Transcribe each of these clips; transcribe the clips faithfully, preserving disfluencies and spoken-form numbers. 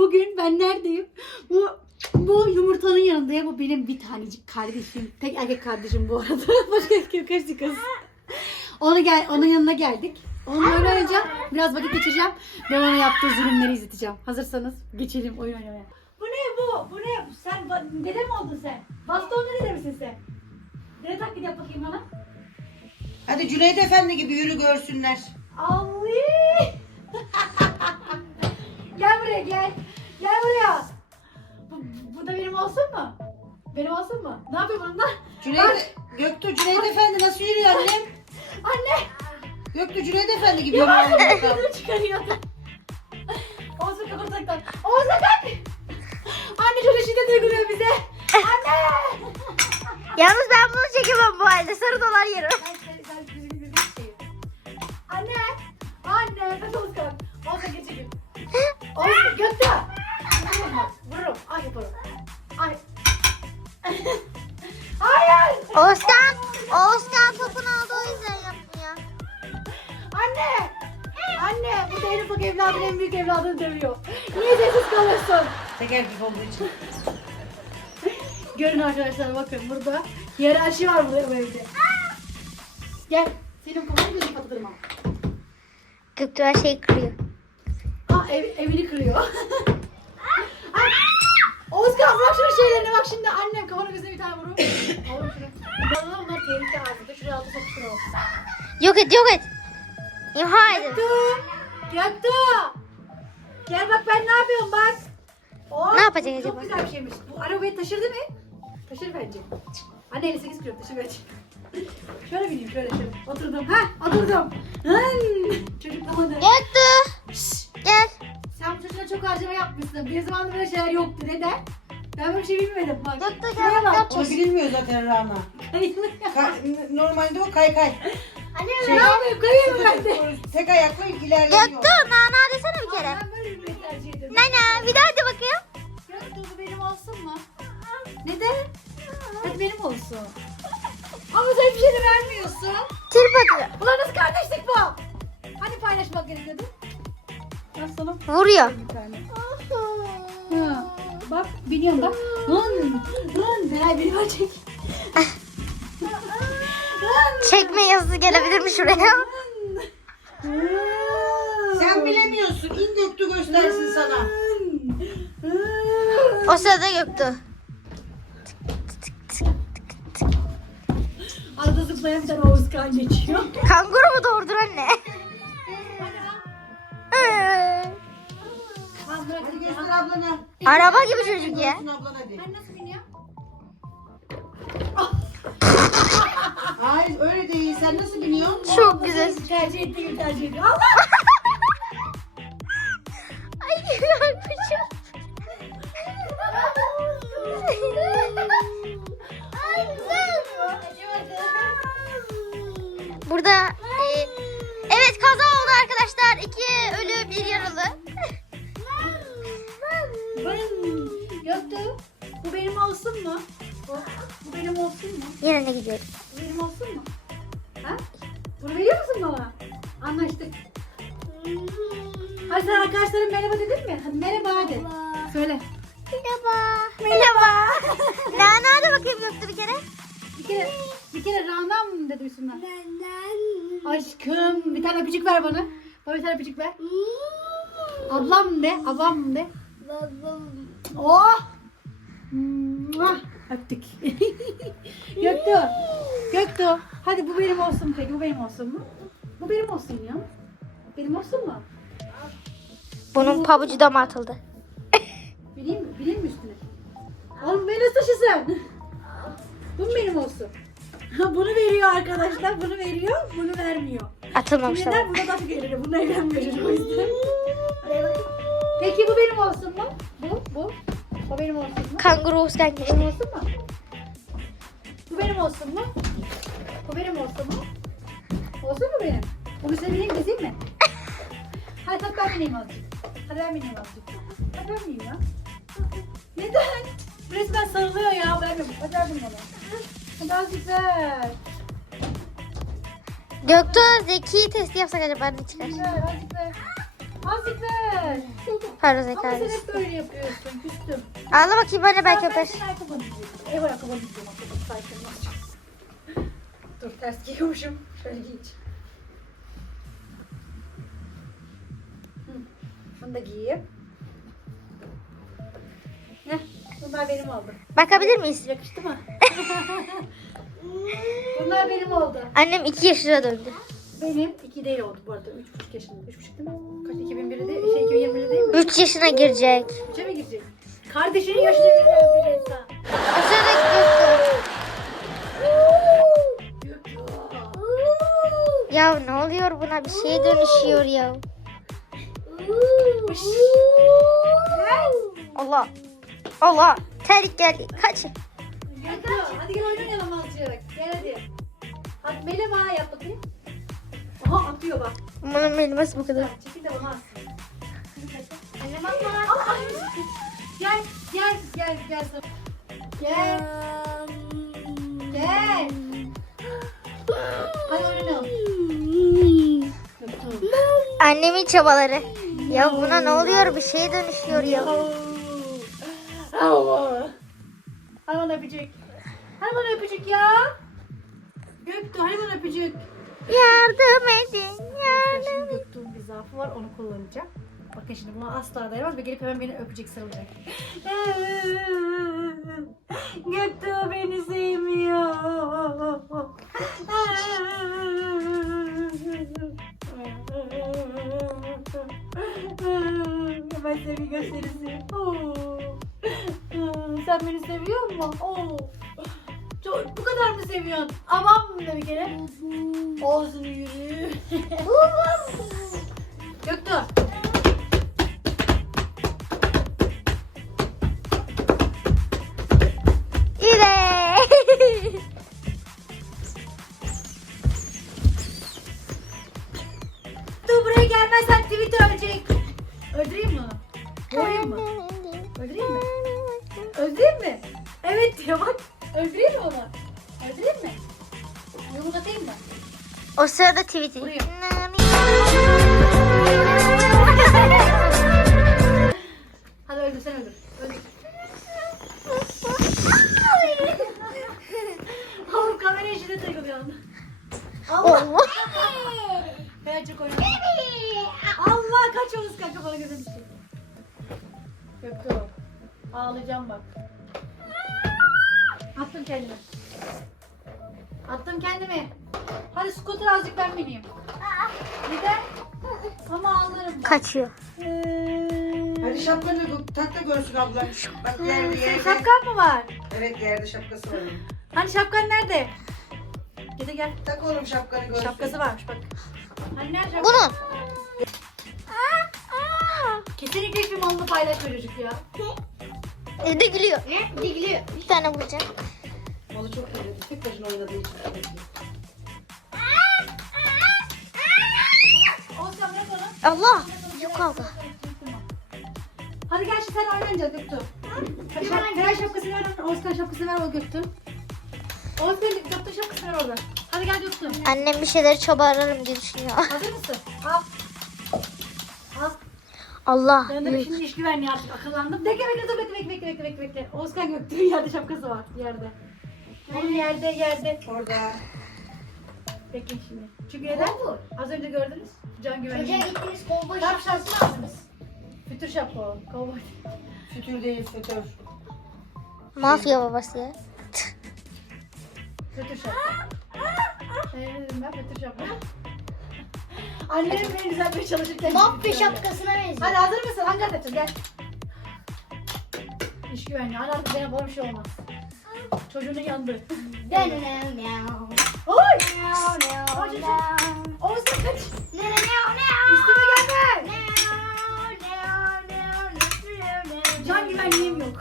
Bugün ben neredeyim? Bu bu yumurtanın yanındayım. Bu benim bir tanecik kardeşim. Tek erkek kardeşim bu arada. Başka erkek kardeşi kız. Onu gel, onun yanına geldik. Onunla oyun oynayacağım. Biraz vakit geçireceğim. Ve ona yaptığı zulümleri izleteceğim. Hazırsanız geçelim oyun oynamaya. Bu ne bu? Bu ne? Sen dede mi oldun sen? Bastonlu dede misin sen? Dede taklidi yap bakayım bana. Hadi Cüneyt Efendi gibi yürü görsünler. Allah! Gel buraya gel. Gel buraya. Bu, bu da benim olsun mu? Benim olsun mu? Ne yapıyor bununla? Cüneyt, Göktuğ Cüneyt Efendi nasıl yürüyor annem? Anne! Göktuğ Cüneyt Efendi gibi Yavaş yürüyor. yavaş çıkarıyor. Oğuz'un kapırtaktan. Oğuz'a kalk! Anne şöyle şiddet uyguluyor bize. Anne! Yalnız ben bunu çekemem bu halde. Sarı dolar yerim. Sen- sen- sen gözünü gözünü seveyim. Anne! Anne! Kaç Oğuz kalk. Oğuz'a geçelim. Oğuz gökte! Vururum bak. Vururum. Ay yaparım. Ay. Hayır! Oğuzkan, Oğuzkan topunu aldı o yüzden yapmıyor. Anne! Anne! Bu da en ufak evladın en büyük evladını dövüyor. Niye sessiz kalıyorsun? Tek erkek olduğu için. Görün arkadaşlar bakın burada hiyerarşi var burada bu evde. Gel. Senin kafanı gözünü patlatırım ama. Göktuğ her şeyi kırıyor. Aa ev, evini kırıyor. Ay. Oğuzkan bırak şunun şeylerini bak şimdi annem kafanı gözüne bir tane vurur. Alın şunu. Bunlar onlar tehlike altında. Şuraya altı sokuşturalım. Yok et, yok et. İmha edin. Göktuğ! Göktuğ! Gel bak ben ne yapıyorum bak. Oh, Ne yapacak bu acaba? Çok güzel bir şeymiş. Bu arabayı taşır değil mi? Taşır bence. Anne elli sekiz kilo taşır bence. Şöyle bineyim şöyle şöyle. Oturdum. Ha oturdum. Hın. Çocuklamadı. Göktuğ, Şşş. gel. Sen bu çocuğuna çok harcama yapmışsın. Bir zaman böyle şeyler yoktu. Neden? Ben böyle bir şey bilmedim bak. Göktuğ Şuraya gel. bak. O bilinmiyor zaten Rana. Ka- normalde o kaykay. Anne Ne yapayım? Kayıyorum ben de. Tek ayakla ilerliyor. Göktuğ, nana desene bir kere. Ben böyle bir tercih ederim. Nana, bir daha de bakayım. Göktuğ bu benim olsun mu? Neden? Hadi benim olsun. Ama sen hiçbir şey de vermiyorsun. Trip atıyor. Ulan nasıl kardeşlik bu? Hani paylaşmak gerekiyordu? Ben sana Vuruyor. bir tane. Ha. Bak biniyorum bak. Lan lan Beray beni var çek. Lan. Çekme yazısı gelebilir mi şuraya? Sen bilemiyorsun. İn Göktuğ göstersin sana. O sırada Göktuğ. Arada zıplayan bir tane Oğuzkan geçiyor. Kanguru mu doğurdun anne? Lan bırak Hadi ya. göster ablana. Araba gibi çocuk ya. Görsün ablan hadi. Ben nasıl biniyorum? Hayır öyle değil. Sen nasıl biniyorsun? Çok güzel. Tercih ettiği gibi tercih ediyor. Allah! Ay güzelmişim. Burada e, evet kaza oldu arkadaşlar. İki ölü bir yaralı. Ben Göktuğ, bu benim olsun mu? Bu, bu benim olsun mu? Yerine gidiyoruz. Bu benim olsun mu? Ha? Bunu veriyor musun bana? Anlaştık. Hadi sen arkadaşlarım merhaba dedin mi? Hadi merhaba hadi. Söyle. Merhaba. Merhaba. Nana de bakayım Göktuğ bir kere. Bir kere, bir kere Rana mı dedi üstünden? Aşkım bir tane öpücük ver bana. Bana bir tane öpücük ver. Ablam de, ablam de. Oh! Mua! Öptük. Göktuğ. Göktuğ. Hadi bu benim olsun peki. Bu benim olsun mu? Bu benim olsun ya. Benim olsun mu? Bunun pabucu dama atıldı. Bileyim mi? Bileyim mi üstüne? Oğlum beni taşısın. Bu mu benim olsun? Bunu veriyor arkadaşlar. Bunu veriyor. Bunu vermiyor. Atılmamış Neden? tamam. Buna da geliyor. Bununla evlenmiyor o yüzden. Peki bu benim olsun mu? Bu, bu. O benim olsun mu? Kanguru Oğuzkan geçti. Benim olsun mu? Bu benim olsun mu? Bu benim olsun mu? Olsun mu benim? Bunu üstüne bineyim gezeyim mi? Hadi tak ben bineyim azıcık. Hadi ben bineyim azıcık. Hadi ben bineyim ya. Neden? Resmen sarılıyor ya. Vermiyorum. Hadi ver bunu bana. Hadi azıcık ver. Göktuğ zeki testi yapsak acaba ne çıkar? Ver azıcık ver. Azıcık ver. Pardon Ama sen Zekai. hep böyle yapıyorsun. Küstüm. Ağla bakayım bana belki Ben öper. senin ayakkabını giyiyorum. Ev ayakkabını giyiyorum. Ayakkabı saygın olacak. Dur ters giyiyormuşum. Şöyle giyici. Şunu da giyeyim. Heh, bunlar benim oldu. Bakabilir miyiz? Yakıştı mı? Bunlar benim oldu. Annem iki yaşına döndü. Benim iki değil oldu bu arada. Üç buçuk yaşında. Üç buçuk değil mi? Kaç? iki bin biri değil, şey, iki bin yirmi biri değil mi? Üç yaşına girecek. Üçe mi girecek? Kardeşinin yaşını bilmeyen bir insan. O sırada gidiyorsun. Ya ne oluyor buna? Bir şeye dönüşüyor ya. Allah. Allah. Terlik geldi. Kaç. Göktuğ, hadi gel oynayalım azıcık. Gel hadi. Hadi melema yap bakayım. Aha atıyor bak. Bunun elması bu kadar. Çekil de bana atsın. Annem atma. Ay, Gel gel gel gel. Gel. Gel. Hadi oynayalım. Göktuğ. Annemin çabaları. Ya buna ne oluyor? Bir şeye dönüşüyor ya. Allah. Hadi bana öpücük. Hadi bana öpücük ya. Göktuğ hadi bana öpücük. Yardım edin. Şimdi Yardım. Göktuğ'un bir zaafı var onu kullanacağım. Bakın şimdi buna asla dayanamaz ve gelip hemen beni öpecek sarılacak. Göktuğ beni sevmiyor. Ben sevgi gösterisi. Sen beni seviyor musun? Oo. Çok, bu kadar mı seviyorsun? Aman mı bir kere? Olsun yürü. Göktuğ. İle. Dur buraya gelmezsen tweet ölecek. Öldüreyim mi onu? Vurayım mı? Öldüreyim mi? Öldüreyim mi? Evet diyor bak. Öldüreyim mi onu? Öldüreyim mi? Yumurtayım mı? O sırada tweet'i. Buraya. Hadi öldür sen öldür. Öldür. Oğlum kamera işine takılıyor. Allah. Allah. Ben çok oynadım. Allah kaç olmuş kanka bana gözüm düştü. Göktuğ. Ağlayacağım bak. Attım kendimi. Attım kendimi. Hadi scooter azıcık ben bineyim. Neden? Ama ağlarım. Kaçıyor. Hadi şapkanı tak da görsün abla. Bak yerde Senin yerde. şapkan mı var? Evet yerde şapkası var. Hani şapkan nerede? Gel gel. Tak oğlum şapkanı görsün. Şapkası varmış bak. Hani nerede şapkan? Bunun. Kesinlikle hiçbir malını paylaşma çocuk ya. Evde gülüyor. Ne? Gülüyor. Bir tane vuracağım. Malı çok seviyordu. Tek başına oynadığı için. Olsan bırak onu. Allah. Yok kavga. Hadi gel şimdi sen oynayacağız Göktuğ. Hadi şap, Teren şapkasını ver, Oğuzkan şapkasını ver o Göktuğ. Oğuzkan Göktuğ şapkasını ver orada. Hadi gel Göktuğ. Annem bir şeyleri çobarlarım diye düşünüyor. Hazır mısın? Al. Al. Allah. Ben de Büyük. şimdi iş güvenliği artık akıllandım. Bekle bekle dur bekle bekle bekle bekle bekle bekle. Oğuzkan Göktuğ'un yerde şapkası var yerde. Onun yerde yerde. Orada. Bekle şimdi. Çünkü neden? Az önce gördünüz. Can güvenliği. Çocuğa gittiniz kovboy Tam şapkası şapka. mı aldınız? Fütür şapka o. Kovboy. Fütür değil fütür. Mafya babası ya. Fütür şapka. Şey ne dedim ben? Fütür şapka. Annem beni düzeltmeye çalışırken. Mafya şapkasına benziyor. Hadi hazır mısın? Hangi atacağız? Gel. İş güvenliği. Hadi artık benim bana bir şey olmaz. Çocuğunun yandı. Ben ne ne Oy! ne Hadi ne Oğuzhan kaç. ne ne ne Üstüme gelme. Can güvenliğim yok.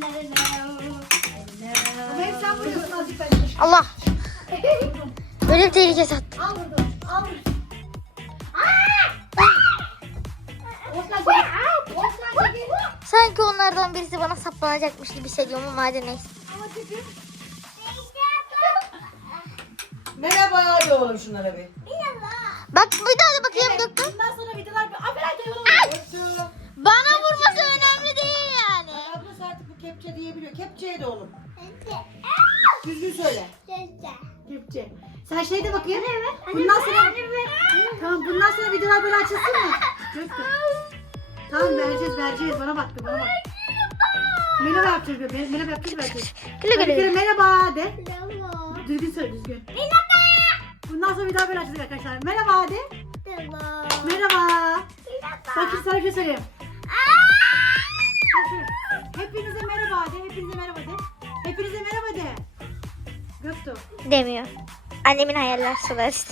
Ama hep sen vuruyorsun azıcık ben. Allah. Ölüm tehlikesi attı. Al vurdum. Al vurdum. Oğuzhan çekil. Oğuzhan çekil. Sanki onlardan birisi bana saplanacakmış gibi hissediyorum ama hadi neyse. Ama çekil. Merhaba de oğlum şunlara bir. Bak bir daha da bakayım Göktuğ. Bundan sonra videolar... Aferin telefonu. Göktuğ. Bana vurması önemli değil yani. Ablası artık bu kepçe diyebiliyor. Kepçeye de oğlum. Düzgün söyle. Kepçe. Sen şeyde bakayım. Bundan sonra... Tamam bundan sonra videolar böyle açılsın mı? Göktuğ. Tamam vereceğiz vereceğiz. Bana bak bana bak. Merhaba yapacağız bebeğim. Merhaba yapacağız vereceğiz. Güle Hadi bir kere güle. merhaba de. Düzgün söyle düzgün. Bundan sonra bir daha böyle açacağız arkadaşlar. Merhaba de. Merhaba. Bak şimdi sana bir şey söyleyeyim. Hadi söyle. Hepinize merhaba de. Hepinize merhaba de. Hepinize merhaba de. Göktuğ. Demiyor. Annemin hayaller sular işte.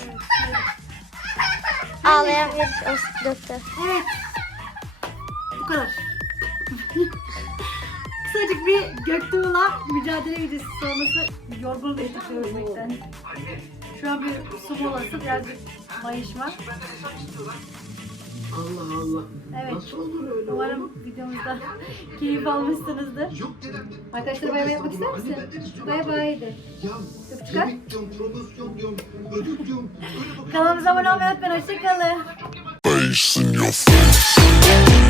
Ağlayan bir o Göktuğ. Evet. Bu kadar. Kısacık bir Göktuğ'la mücadele videosu sonrası yorgun ettik görmekten. Şu an bir su molası, biraz bir mayışma. Allah Allah. Evet. Nasıl olur öyle? Umarım videomuzda keyif almışsınızdır. Yok dedem. Arkadaşlar bay bay yapmak ister misin? Bay bay de. Ya Öpücükler. yemek diyorum, promosyon diyorum, ödül diyorum. Öyle bak. Kanalımıza abone olmayı unutmayın. Hoşçakalın. Face in your face.